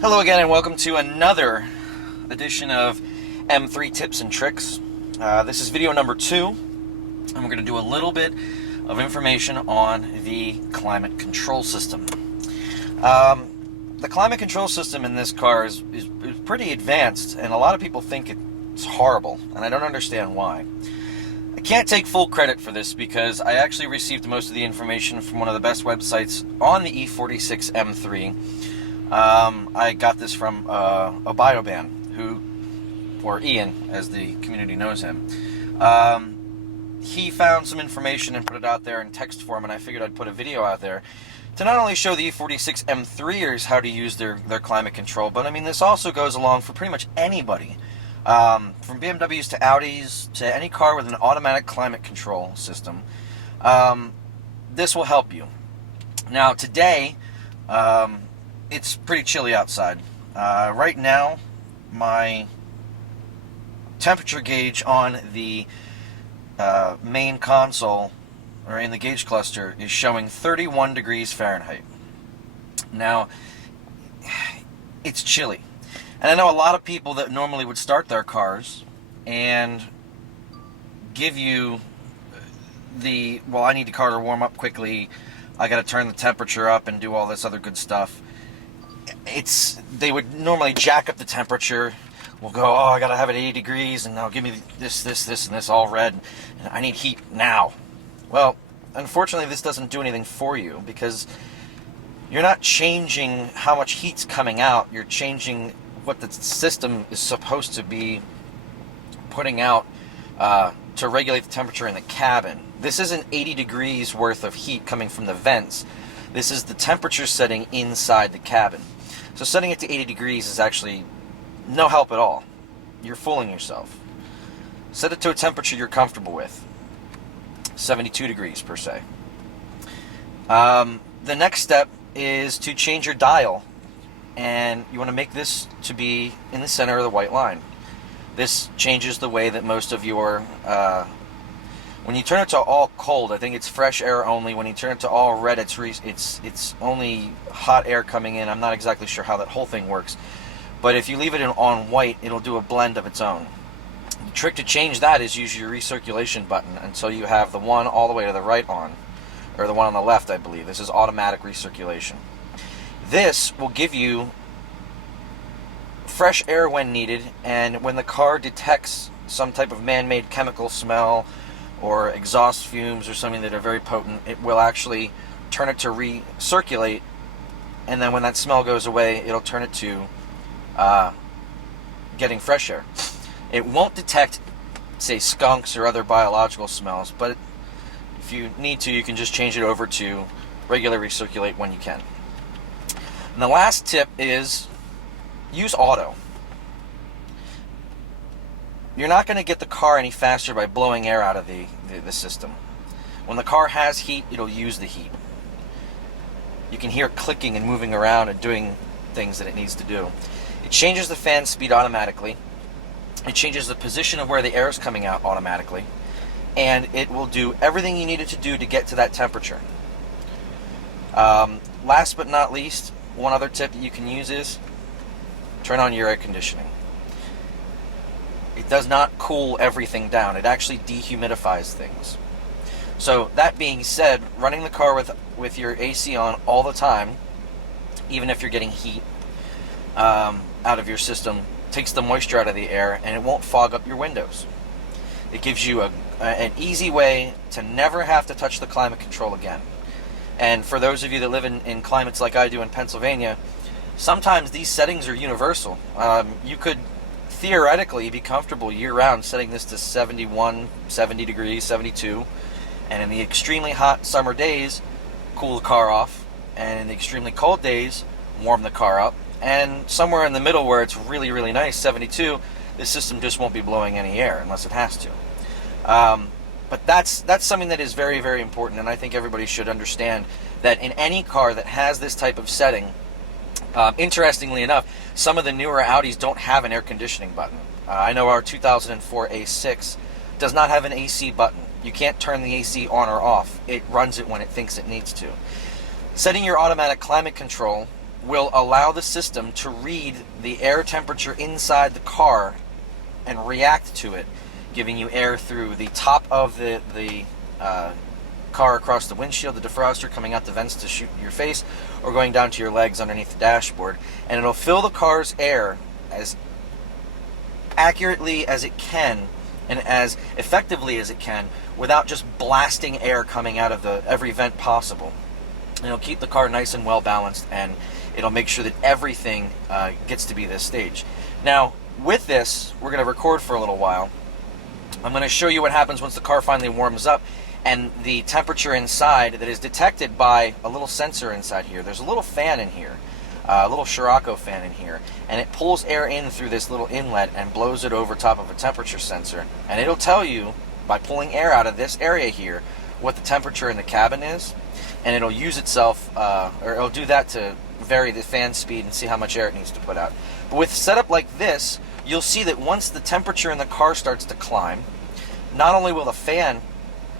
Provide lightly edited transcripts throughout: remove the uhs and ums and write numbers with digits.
Hello again and welcome to another edition of M3 Tips and Tricks. This is video number 2, and we're going to do a little bit of information on the climate control system. The climate control system in this car is pretty advanced, and a lot of people think it's horrible, and I don't understand why. I can't take full credit for this because I actually received most of the information from one of the best websites on the E46 M3. I got this from Obioban, or Ian, as the community knows him. He found some information and put it out there in text form, and I figured I'd put a video out there to not only show the E46 M3ers how to use their climate control, but I mean this also goes along for pretty much anybody. From BMWs to Audis to any car with an automatic climate control system. This will help you. Now today, it's pretty chilly outside. Right now, my temperature gauge on the main console, or in the gauge cluster, is showing 31 degrees Fahrenheit. Now, it's chilly. And I know a lot of people that normally would start their cars and give you well, I need the car to warm up quickly, I gotta turn the temperature up and do all this other good stuff. They would normally jack up the temperature. We'll go, oh, I gotta have it 80 degrees, and now give me this, and this all red. And I need heat now. Well, unfortunately, this doesn't do anything for you because you're not changing how much heat's coming out. You're changing what the system is supposed to be putting out to regulate the temperature in the cabin. This isn't 80 degrees worth of heat coming from the vents. This is the temperature setting inside the cabin. So setting it to 80 degrees is actually no help at all. You're fooling yourself. Set it to a temperature you're comfortable with. 72 degrees per se. The next step is to change your dial, and you want to make this to be in the center of the white line. This changes the way that most of your when you turn it to all cold, I think it's fresh air only. When you turn it to all red, it's only hot air coming in. I'm not exactly sure how that whole thing works. But if you leave it on white, it'll do a blend of its own. The trick to change that is use your recirculation button until you have the one all the way to the right on, or the one on the left, I believe. This is automatic recirculation. This will give you fresh air when needed, and when the car detects some type of man-made chemical smell or exhaust fumes or something that are very potent, it will actually turn it to recirculate, and then when that smell goes away, it'll turn it to getting fresh air. It won't detect, say, skunks or other biological smells, but if you need to, you can just change it over to regular recirculate when you can. And the last tip is use auto. You're not going to get the car any faster by blowing air out of the system. When the car has heat, it'll use the heat. You can hear it clicking and moving around and doing things that it needs to do. It changes the fan speed automatically. It changes the position of where the air is coming out automatically. And it will do everything you need it to do to get to that temperature. Last but not least, one other tip that you can use is turn on your air conditioning. It does not cool everything down. It actually dehumidifies things. So that being said, running the car with your AC on all the time, even if you're getting heat out of your system, takes the moisture out of the air, and it won't fog up your windows. It gives you an easy way to never have to touch the climate control again. And for those of you that live in climates like I do in Pennsylvania, sometimes these settings are universal. You could theoretically be comfortable year-round setting this to 71, 70 degrees, 72, and in the extremely hot summer days, cool the car off, and in the extremely cold days, warm the car up, and somewhere in the middle where it's really, really nice, 72, this system just won't be blowing any air unless it has to. But that's something that is very, very important, and I think everybody should understand that in any car that has this type of setting, interestingly enough, some of the newer Audis don't have an air conditioning button. I know our 2004 A6 does not have an AC button. You can't turn the AC on or off. It runs it when it thinks it needs to. Setting your automatic climate control will allow the system to read the air temperature inside the car and react to it, giving you air through the top of the car across the windshield, the defroster, coming out the vents to shoot your face, or going down to your legs underneath the dashboard. And it'll fill the car's air as accurately as it can and as effectively as it can without just blasting air coming out of every vent possible. And it'll keep the car nice and well balanced, and it'll make sure that everything gets to be this stage. Now, with this, we're going to record for a little while. I'm going to show you what happens once the car finally warms up and the temperature inside that is detected by a little sensor inside here. There's a little fan in here, a little Scirocco fan in here, and it pulls air in through this little inlet and blows it over top of a temperature sensor. And it'll tell you, by pulling air out of this area here, what the temperature in the cabin is, and it'll use itself, or it'll do that to vary the fan speed and see how much air it needs to put out. But with a setup like this, you'll see that once the temperature in the car starts to climb, not only will the fan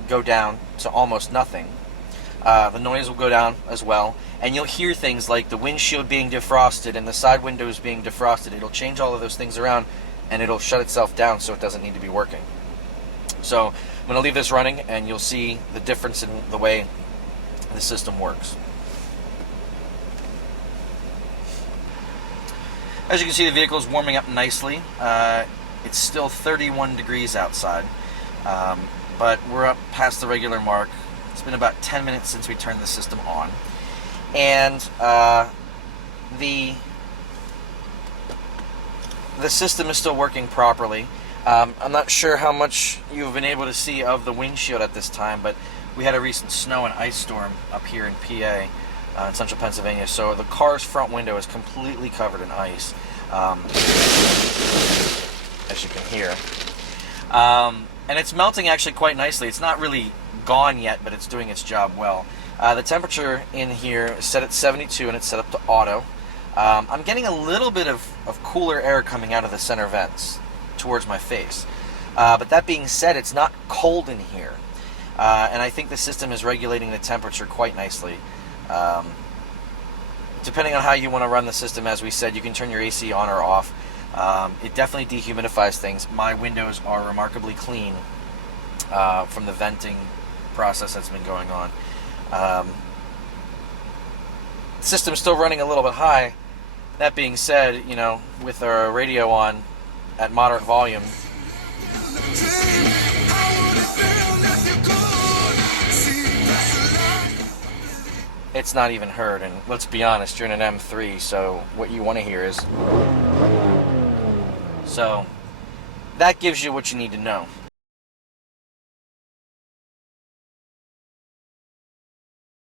go down to almost nothing, the noise will go down as well, and you'll hear things like the windshield being defrosted and the side windows being defrosted. It'll change all of those things around, and it'll shut itself down so it doesn't need to be working. So I'm going to leave this running, and you'll see the difference in the way the system works. As you can see, the vehicle is warming up nicely. It's still 31 degrees outside, but we're up past the regular mark. It's been about 10 minutes since we turned the system on, and the system is still working properly. I'm not sure how much you've been able to see of the windshield at this time, but we had a recent snow and ice storm up here in PA, in central Pennsylvania, so the car's front window is completely covered in ice, as you can hear. And it's melting actually quite nicely. It's not really gone yet, but it's doing its job well. The temperature in here is set at 72, and it's set up to auto. I'm getting a little bit of cooler air coming out of the center vents towards my face. But that being said, it's not cold in here. And I think the system is regulating the temperature quite nicely. Depending on how you want to run the system, as we said, you can turn your AC on or off. It definitely dehumidifies things. My windows are remarkably clean from the venting process that's been going on. The system's still running a little bit high. That being said, you know, with our radio on at moderate volume, it's not even heard. And let's be honest, you're in an M3, so what you want to hear is... So that gives you what you need to know.